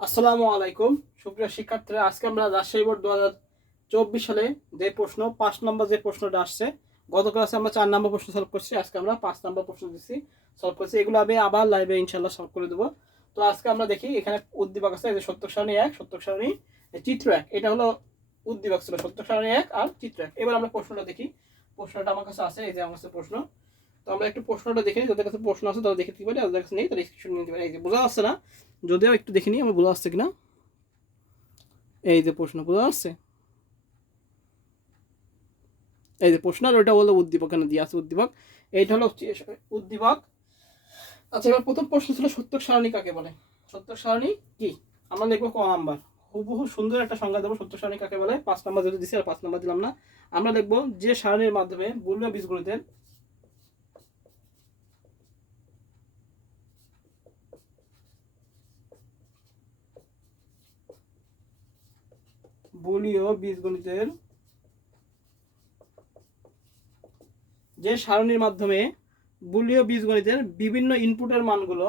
আসসালামু আলাইকুম সুপ্রিয় শিক্ষার্থীরা, আজকে আমরা রাজশাহী বোর্ড 2024 সালে যে প্রশ্ন 5 নম্বর যে প্রশ্নটা আসছে, গত ক্লাসে আমরা 4 নম্বর প্রশ্ন সলভ করছি, আজকে আমরা 5 নম্বর প্রশ্ন দিচ্ছি সলভ করছি। এগুলো আমি আবার লাইভে ইনশাল্লাহ সলভ করে দেবো। তো আজকে আমরা দেখি, এখানে উদ্দীপক আছে, এই যে সত্যক সারণী 1, সত্যক সারণী চিত্র 1, এটা হলো উদ্দীপক ছিল, সত্যক সারণী 1 আর চিত্র 1। এবার আমরা প্রশ্নটা দেখি। প্রশ্নটা আমার কাছে আছে, এই যে আমার কাছে প্রশ্ন। তো আমরা একটু প্রশ্নটা দেখে নিই, যাদের কাছে প্রশ্ন আছে তারা দেখে নিতে পারি, যাদের কাছে নেই তারা স্ক্রিনশট নিতে পারি। এই যে বোঝা যাচ্ছে না, যদিও একটু দেখে নিই আমার বোঝা যাচ্ছে কিনা। এই যে প্রশ্ন বোঝা যাচ্ছে, এই যে প্রশ্ন, আর ওইটা হলো উদ্দীপক, এখানে দিয়ে আছে উদ্দীপক, এইটা হলো উদ্দীপক। আচ্ছা, এবার প্রথম প্রশ্ন ছিল সত্যক সারণী কাকে বলে। সত্যক সারণী কি, আমরা লিখবো ক নাম্বার। হুবহু সুন্দর একটা সংজ্ঞা দেবো সত্যক সারণী কাকে বলে। 5 নাম্বার যদি দিচ্ছি আর 5 নাম্বার দিলাম না। আমরা লিখবো যে সারণীর মাধ্যমে বুলীয় বীজগণিতের বুলীয় বীজগণিতের যে সারণীর মাধ্যমে বুলীয় বীজগণিতের বিভিন্ন ইনপুটের মানগুলো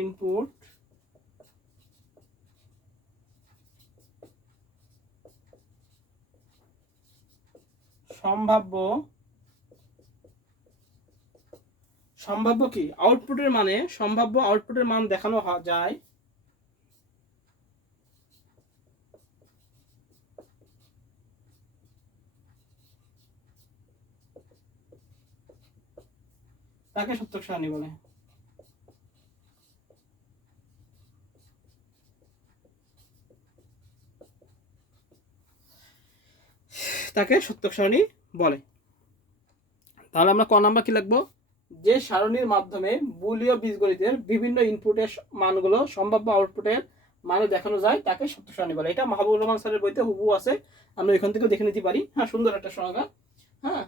ইনপুট সম্ভাব্য সম্ভাব্য কি আউটপুটের মানে সম্ভাব্য আউটপুটের মান দেখানো যায় তাকে সত্যক সারণী বলে। তাকে সত্যক সারণী বলে। তাহলে আমরা ক নাম্বার কি লিখবো, যে সারণীর মাধ্যমে বুলীয় বীজগণিতের বিভিন্ন ইনপুটের মানগুলো সম্ভাব্য আউটপুটের মানে দেখানো যায় তাকে সত্যক সারণী বলে। এটা মাহবুবুর রহমান স্যারের বইতে হুবহু আছে, আমরা এখান থেকে দেখে নিতে পারি। হ্যাঁ, সুন্দর একটা সংজ্ঞা। হ্যাঁ,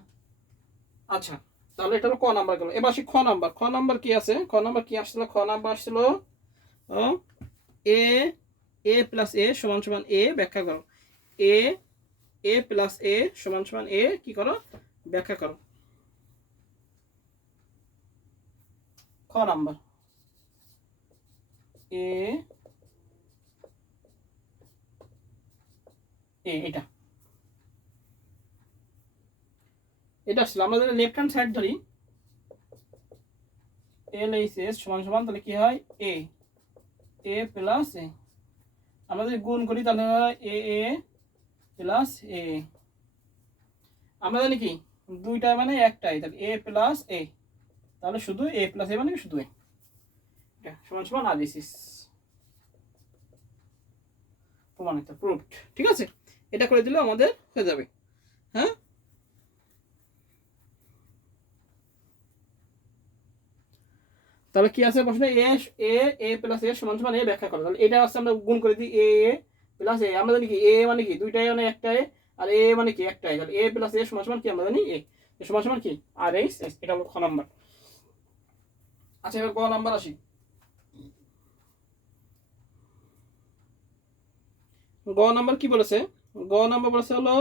আচ্ছা, তাহলে এটা হলো ক নাম্বার গেল। এবার আসি খ নাম্বার। খ নাম্বার কি আছে, খ নাম্বার কি আসছিল, খ নাম্বার আসছিল এ এ প্লাস এ সমান সমান এ ব্যাখ্যা করো। এ এ প্লাস এ সমান সমান এ কি করো, ব্যাখ্যা করো। খ নাম্বার এ এ এটা এটা আসলে আমরা যদি লেফট হ্যান্ড সাইড ধরি, এল এইচ এস সমান সমান, তাহলে কি হয় এ এ প্লাস এ। আমরা যদি গুণ করি তাহলে হয় এ এ প্লাস এ। আমরা জানি কি দুইটাই মানে একটাই, তাহলে এ প্লাস এ, তাহলে শুধু এ প্লাস এ মানে শুধু এ, সমান সমান আদিসিস, প্রমাণিত, প্রুভড। ঠিক আছে, এটা করে দিলে আমাদের হয়ে যাবে। হ্যাঁ, তাহলে কি আছে প্রশ্নে, এ এ এ প্লাস এ সমান সমান এ ব্যাখ্যা করো। তাহলে এটা আছে, আমরা গুণ করে দিই এ এ প্লাস এ। আমরা জানি কি এ মানে কি দুইটাই মানে একটাই, আর এ মানে কি একটাই, তাহলে এ প্লাস এ সমান সমান কি আমরা জানি এ সমান সমান কি আর এইচ এস। এটা হলো খ নাম্বার। আচ্ছা, এবার গ নাম্বার আসি। গ নাম্বার কি বলেছে, গ নাম্বার বলেছে হলো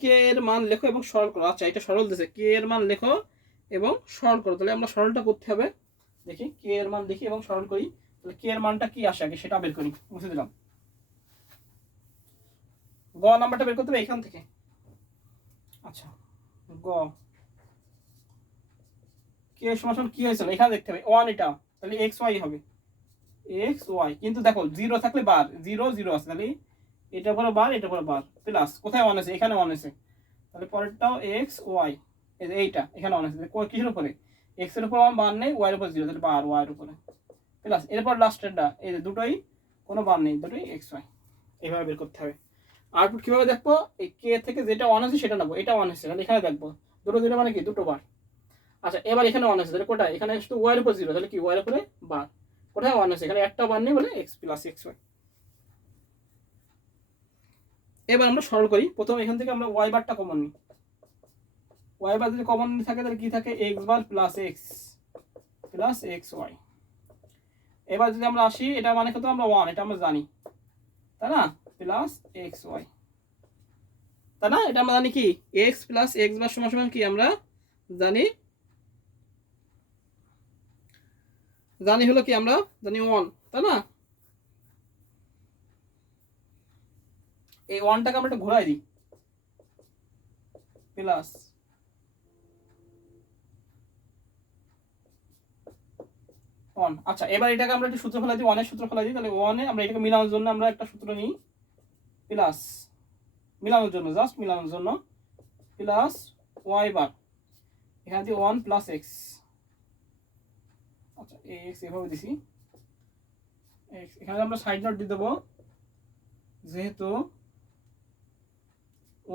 কে এর মান লেখো এবং সরল করো। আচ্ছা, এটা সরল দিয়েছে, কে এর মান লেখো এবং সরল করো। তাহলে আমরা সরলটা করতে হবে, দেখি কে এর মান দেখি এবং সরল করি। তাহলে কে এর মানটা কি আসে আগে সেটা বের করি, মুছে দিলাম। গ নাম্বারটা বের করতে হবে এখান থেকে। আচ্ছা, গ কে সমান কি হয়েছিল এখানে দেখতে হবে 1, এটা তাহলে এক্স ওয়াই হবে, এক্স ওয়াই। কিন্তু দেখো জিরো থাকলে বার, জিরো জিরো আছে, তাহলে এটা পরে বার, এটা পরে বার, প্লাস কোথায় 1 আছে, এখানে 1 আছে, তাহলে পরেরটাও এক্স ওয়াই। এই যে এইটা এখানে 1 আছে, কিসের উপরে, এক্স এর উপর বার নেই, ওয়াই এর উপর জিরো, তাহলে বার ওয়াই এর উপরে প্লাস, এরপর লাস্টেরটা এই যে দুটোই কোনো বার নেই, দুটোই এক্স ওয়াই। এইভাবে বের করতে হবে। আউটপুট কিভাবে দেখবো, এই কে থেকে যেটা 1 আছে সেটা নেবো, এটা 1 আছে তাহলে এখানে দেখবো দুটো জিরো মানে কি দুটো বার। আচ্ছা, এবার এখানে 1 আছে, তাহলে কোথায়, এখানে শুধু ওয়াই এর উপর জিরো, তাহলে কি ওয়াই এর উপরে বার, কোথায় 1 আছে, এখানে একটা বার নেই বলে এক্স প্লাস এক্স ওয়াই। এবার আমরা সরল করি। প্রথমে এখান থেকে আমরা ওয়াই বারটা কমন নিই, ওয়াই বার যদি কমন থাকে তাহলে কি থাকে, x bar plus x Y. এবার যদি আমরা আসি, এটা মানে কত, আমরা 1 এটা আমরা জানি, তাই না, প্লাস এক্স ওয়াই, তাই না, এটা আমরা জানি কি এক্স প্লাস এক্স বার সমান সমান কি আমরা জানি জানি হলো কি, আমরা জানি 1, তাই না? এই 1টাকে আমরা একটু ঘোরাই দিই, প্লাস 1। আচ্ছা, এবার এটাকে আমরা একটু সূত্র ফেলাই দিই, 1 এর সূত্র ফেলাই দিই। তাহলে 1 এ আমরা এটাকে মিলানোর জন্য আমরা একটা সূত্র নিই, প্লাস মিলানোর জন্য, জাস্ট মিলানোর জন্য, প্লাস ওয়াই বার, এখানে দিয়ে 1 প্লাস এক্স। আচ্ছা, এক্স এভাবে দিছি, এক্স এখানে আমরা সাইড নোট দিয়ে দেবো, যেহেতু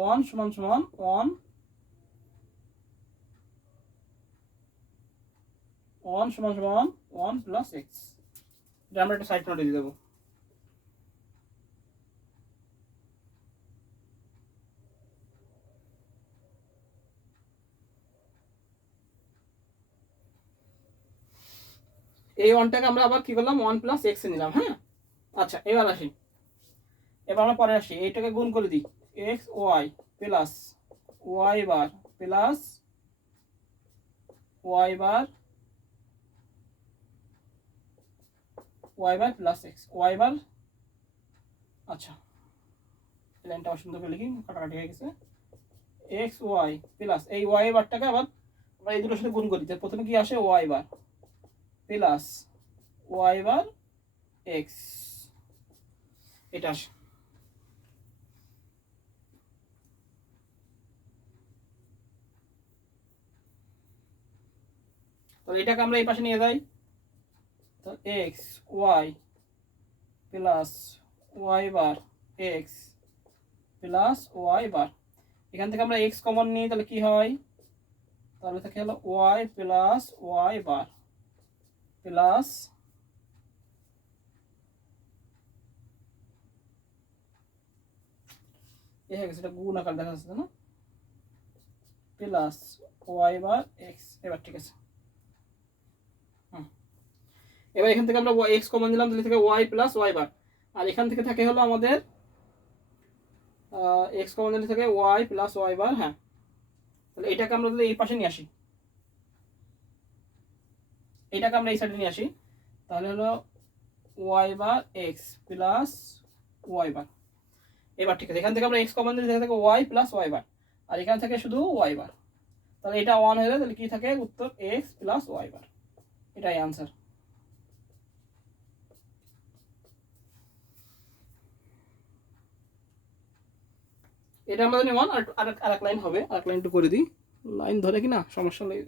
1 সমান সমান 1 সমান সমান 1 প্লাস এক্স, এটা আমরা একটা সাইড নোটে দিয়ে দেবো। এই 1টাকে আমরা আবার কি করলাম, 1 প্লাস এক্স এ নিলাম। হ্যাঁ, আচ্ছা এবার আসি, এবার আমরা পরে আসি, এইটাকে গুণ করে দিই, x Y plus y bar plus y bar plus x y bar. আচ্ছা, লাইনটা সুন্দর করে লিখি, কাটাকাটি হয়ে গেছে। এক্স ওয়াই প্লাস এই ওয়াই বারটাকে আবার আমরা এই দুটোর সাথে গুণ করি, প্রথমে কি আসে, y bar plus y bar x, এটা আসে। তো এটাকে আমরা এই পাশে নিয়ে যাই, তো x Y plus y bar x plus y bar, এখান থেকে আমরা এক্স কমন নিই, তাহলে কি হয়, তাহলে থেকে হলো Y plus y bar plus এ হয়ে গেছে, এটা গুণ আকার দেখা যাচ্ছে না, প্লাস ওয়াই বার এক্স। এবার ঠিক আছে, এবার এখান থেকে আমরা এক্স কমন দিলাম, তাহলে থেকে ওয়াই প্লাস ওয়াই বার, আর এখান থেকে থাকে হলো আমাদের এক্স কমন দিলে থেকে ওয়াই প্লাস ওয়াই বার। হ্যাঁ, তাহলে এটাকে আমরা তাহলে এই পাশে নিয়ে আসি, এটাকে আমরা এই সাইডে নিয়ে আসি, তাহলে হলো y bar x plus y bar. এবার ঠিক আছে, এখান থেকে আমরা এক্স কমন দিলে থেকে ওয়াই প্লাস ওয়াই বার, আর এখান থেকে শুধু ওয়াই বার, তাহলে এটা 1 হয়ে যায়, তাহলে কি থাকে উত্তর, এক্স প্লাস ওয়াই বার, এটাই আনসার। এটা আমরা জানি 1, আর আরেক লাইন হবে, আরেক লাইন একটু করে দিই, লাইন ধরে কিনা সমস্যা নেই,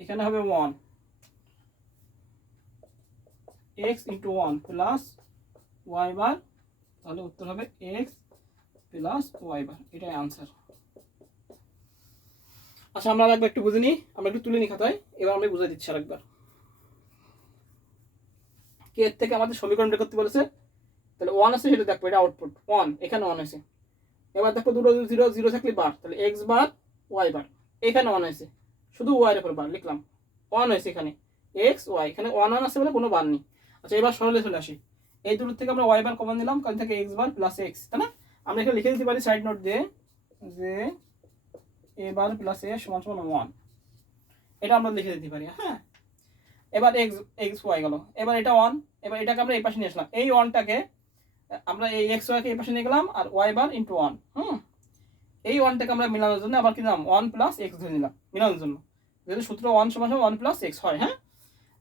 এখানে হবে 1 x into 1 plus y bar, তাহলে উত্তর হবে এক্স প্লাস ওয়াই বার, এটাই আনসার। আচ্ছা, আমরা আরেকবার একটু বুঝে নিই, আমরা একটু তুলে নিই খাতায়, এবার আমি বুঝাই দিচ্ছি আরেকবার। কে এর থেকে আমাদের সমীকরণ বের করতে বলেছে, তাহলে 1 আছে, সেটা দেখবো, এটা আউটপুট 1, এখানে 1 আছে। এবার দেখো দুটো জিরো জিরো থাকলে বার, তাহলে এক্স বার ওয়াই বার, এখানে 1 হয়েছে, শুধু ওয়াই এর উপর বার লিখলাম, 1 হয়েছে এখানে, এক্স ওয়াই, এখানে 1 আছে বলে কোনো বার নেই। আচ্ছা, এবার সরলে চলে আসি, এই দুটোর থেকে আমরা ওয়াই বার কমন নিলাম, কারণ থেকে এক্স বার প্লাস এক্স, তাই না? আমরা এখানে লিখে দিতে পারি সাইড নোট দিয়ে, যে এ বার প্লাস এ সমান সমান 1, এটা আমরা লিখে দিতে পারি। হ্যাঁ, এবার এক্স এক্স ওয়াই গেল, এবার এটা 1, এবার এটাকে আমরা এই পাশে নিয়ে আসলাম, এই 1টাকে আমরা এই এক্স ওয়াইকে এই পাশে নিয়ে গেলাম, আর ওয়াই বার ইন্টু 1। এই 1টাকে আমরা মিলানোর জন্য আবার কি দিলাম, 1 প্লাস এক্স ধরে নিলাম মিলানোর জন্য, যেহেতু সূত্র 1 সমান 1 প্লাস এক্স হয়। হ্যাঁ,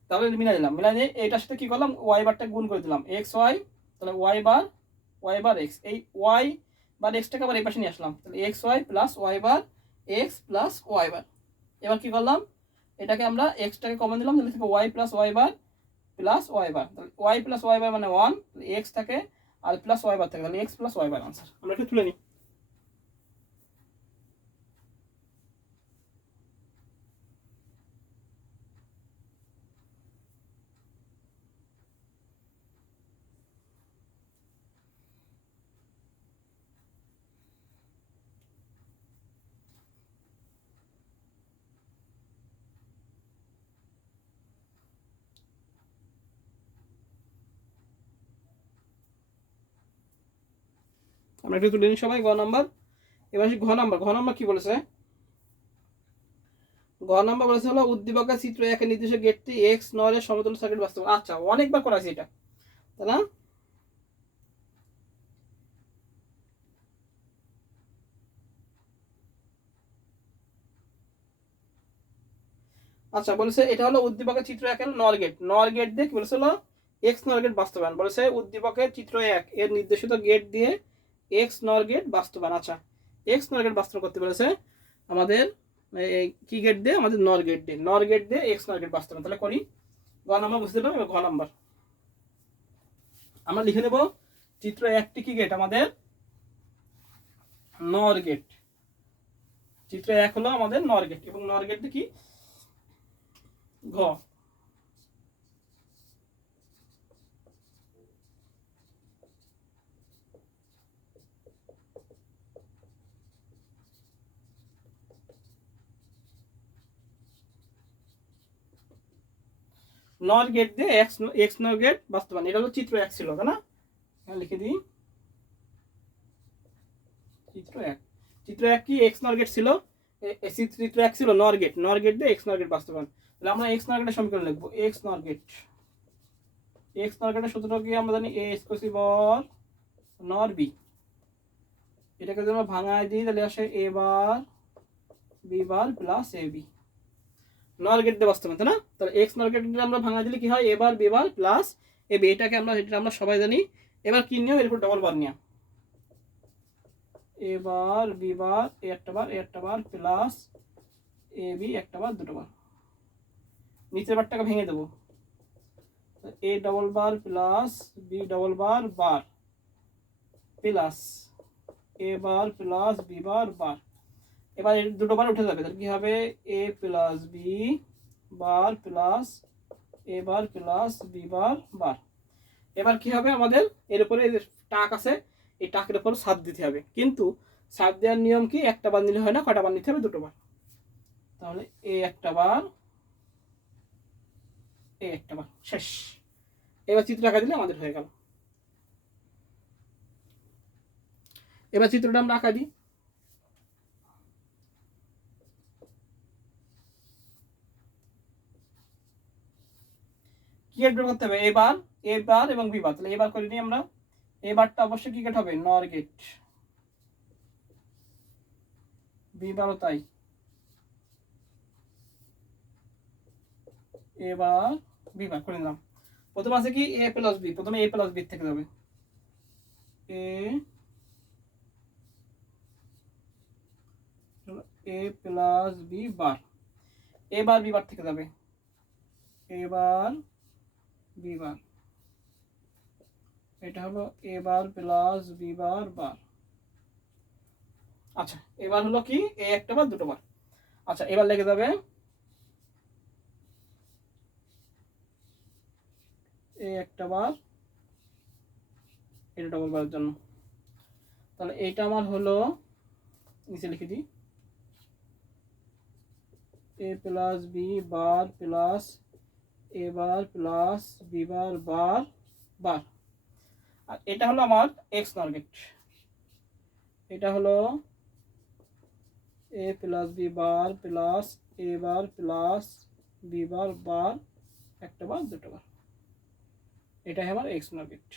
তাহলে মিলাই দিলাম, মিলাই দিয়ে এইটার সাথে কি করলাম, ওয়াই বারটা গুণ করে দিলাম, এক্স ওয়াই, তাহলে ওয়াই বার এক্স, এই ওয়াই বার এক্সটাকে আবার এই পাশে নিয়ে আসলাম, তাহলে x Y plus y bar x plus y bar. এবার কি করলাম, এটাকে আমরা এক্সটাকে কমন দিলাম, তাহলে থেকে Y plus y bar plus y bar, তাহলে ওয়াই প্লাস ওয়াই বার মানে 1, এক্স থাকে আর প্লাস ওয়াই বার থাকে, তাহলে x plus y bar answer. আমরা একটু তুলে নিই, আমরা একটু তুলে নিই সবাই, গ নাম্বার। এবার আসি ঘ নাম্বার, ঘ নাম্বার কি বলেছে, গ নাম্বার বলেছে হলো উদ্দীপকের চিত্র 1 এর নির্দিষ্ট গেটটি এক্স নর এর সমতুল্য সার্কিট বাস্তব। আচ্ছা অনেকবার করা আছে এটা, তাই না? আচ্ছা বলেছে এটা হলো উদ্দীপকের চিত্র 1 এর নর গেট। নর গেট দিয়ে কি বলেছে হলো এক্স নর গেট বাস্তবায়ন। বলেছে উদ্দীপকের চিত্র 1 এর নির্দেশিত গেট দিয়ে এক্স নর গেট বাস্তবায়ন। আচ্ছা এক্স নর গেট বাস্তবায়ন করতে বলেছে আমাদের কি গেট দিয়ে? আমাদের নর গেট দিয়ে। নর গেট দিয়ে এক্স নর গেট বাস্তবায়ন। তাহলে করি, গ নাম্বার বুঝতে পারলাম। এবার ঘ নাম্বার আমরা লিখে নেব চিত্র 1টি কি গেট? আমাদের নর গেট। চিত্র 1 হলো আমাদের নর গেট এবং নর গেট কি? ঘ। নর গেট দিয়ে এক্স নর গেট বাস্তবায়ন। এটা হলো চিত্র 1 ছিল, তাই না? লিখে দিই চিত্র 1। চিত্র 1 কি? এক্স নর গেট ছিল। চিত্র 1 ছিল নর গেট। নর গেট দিয়ে এক্স নর গেট বাস্তবায়ন। তাহলে আমরা এক্স নর গেটের সমীকরণ লিখবো। এক্স নর গেট, এক্স নর গেটের সূত্র কি আমরা জানি? এ স্কোয়ার বর নর বি। এটাকে যদি আমরা ভাঙায় দিই তাহলে আসে এ বার B bar plus A B. নর গেট দিয়ে বাস্তবায়ন, তাই না? তাহলে এক্স নর গেট আমরা ভাঙায় দিলে কি হয়? এ বার B bar plus A B. এটাকে আমরা সবাই জানি। এবার কি নিয়ম? এরপর ডবল বার নিয়ম। এ বার বি বার এ একটা বার প্লাস এ বি একটা বার দুটো বার। নিচের বারটাকে ভেঙে দেবো। A double bar plus B double bar bar plus A bar plus B bar bar. এবার এর দুটো বার উঠে যাবে, তাহলে কি হবে? A plus B bar plus A bar plus B bar bar. এবার কি হবে? আমাদের এর উপরে টাক আছে, এই টাকের উপর সাত দিতে হবে। কিন্তু সাত দেওয়ার নিয়ম কি? একটা বার নিলে হয় না, কটা বার নিতে হবে? দুটো বার। তাহলে এ একটা বার এ একটা বার, শেষ। এবার চিত্র আঁকা দিলে আমাদের হয়ে গেল। এবার চিত্রটা আমরা আঁকা দিই। কি গেট বের করতে হবে? এ বার এবং বি বার। তাহলে এবার করে নিই আমরা। এ বারটা অবশ্যই কি গেট হবে? নর গেট। বি বারও তাই। এবার বি বার করে নিলাম। প্রথম আছে কি? এ প্লাস বি। প্রথমে এ প্লাস বি থেকে যাবে। এ প্লাস বি বার। এবার বি বার থেকে যাবে। এবার বি বার। এটা হলো এ বার প্লাস বি বার বার। আচ্ছা এবার হলো কি? এ একটা বার দুটো বার। আচ্ছা এবার লেগে যাবে এ একটা বার এটা ডবল বারের জন্য। তাহলে এইটা আমার হলো, নিচে লিখে দিই, এ plus B bar plus A bar plus B bar বার বার। আর এটা হলো আমার এক্স নর গেট। এটা হলো এ plus B bar plus A bar plus B bar বার একটা বার দুটো বার। এটা আমার এক্স নর গেট।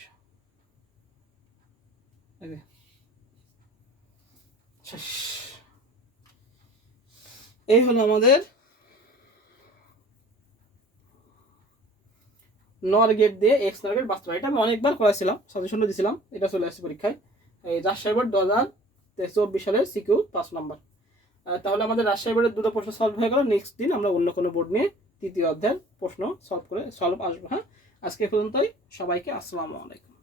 এই হলো আমাদের নর গেট দিয়ে এক্স নর গেট বাস্তবায়ন। এটা আমি অনেকবার করেছিলাম, সাজেশনও দিয়েছিলাম। এটা চলে আসছে পরীক্ষায়। এই রাজশাহী বোর্ড 2024 সালের সিকিউ 5 নম্বর। তাহলে আমাদের রাজশাহী বোর্ডের দুটো প্রশ্ন সলভ হয়ে গেল। নেক্সট দিন আমরা অন্য কোনো বোর্ড নিয়ে তৃতীয় অধ্যায়ের প্রশ্ন সলভ আসবো। হ্যাঁ, আজকে পর্যন্তই। সবাইকে আসসালামু আলাইকুম।